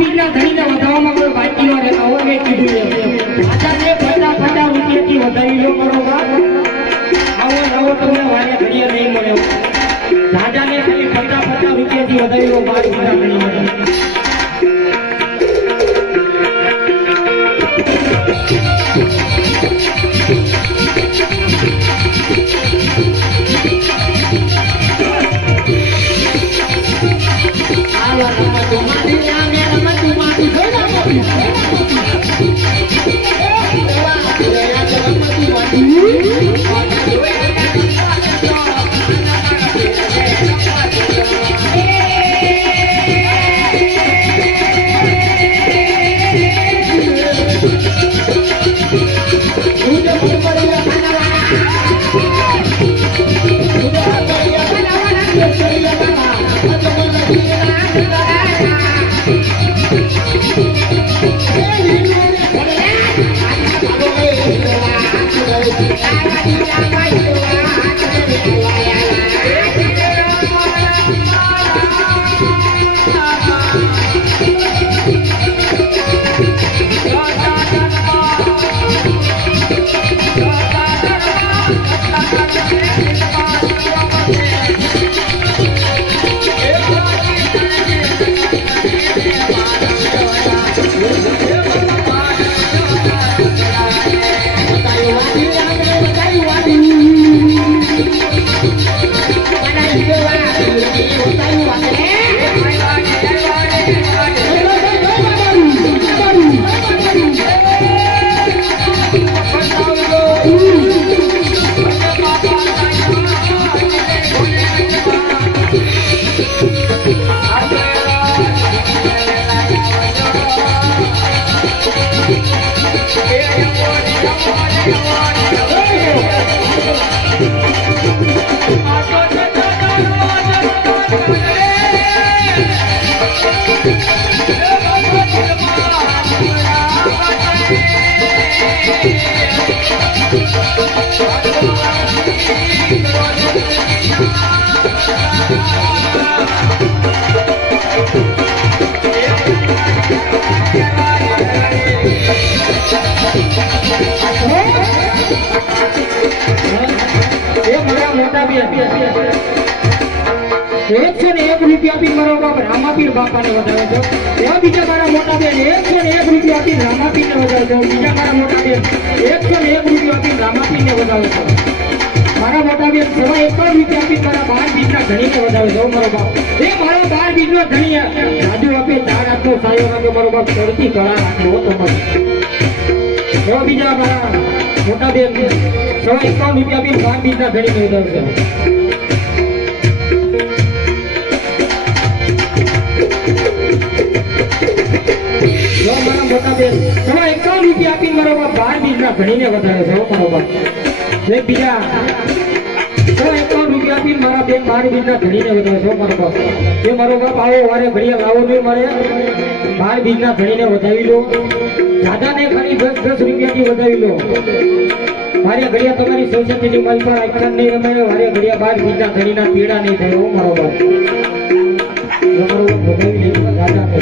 કરીને બાકી ન રહેતો હોય, મેં કીધું રાજાને ફટા ફટા રૂપિયાથી વધારી લો મારો તમને વારે ઘડીએ મળ્યો રાજા પચાસ વધારી વધારેલો બાર એ મારા મોટા એકસો ને એક રૂપિયા આપી મારો બાપ રામાપીર બાપાને વધારે છો. એવા બીજા મારા મોટા બેન એકસો ને એક રૂપિયા આપી રામાપીરને વધારે છો. બીજા મારા મોટા બેન એકસો ને એક રૂપિયા આપી રામાપીરને વધારે છો. મારા મોટા બેન એક પણ રૂપિયા આપી મારા બાર બીજના ધણીને વધારે છો. મારો બાપ. એ મારો બાર બીજનો ધણી રાજુ આપે ચાર હાથનો સાયો આપે, મારો બાપ, ચડતી કળા રાખો તમારે એવા બીજા મારા મોટા દેવ સવા એકાવન રૂપિયા આપીને પાંચ બીજના ઘડી છો. જો મારા મોટા બેન તમે એકાવન રૂપિયા આપીને મારો બાપ બાર બીજના ભણીને વધારે છે મારો બાપ એક બીજા મારા બીજના ધણીને વધારે છો મારો બાપ. એ મારો બાપ આવો, વારે ઘડિયા લાવો નહીં મારે બાર બીજના ધણીને વધાવી લો. દાદાને ખાલી દસ દસ રૂપિયાથી વધાવી લો. મારે ઘડિયા તમારી સોસાયટીની મલ પર આખ્યાન નહીં રમાય મારે ઘડિયા બાર બીજા ધણીના પીડા નહીં થાય એવું મારો બાપ. મારો બાપ વધાવી લેજો દાદાને.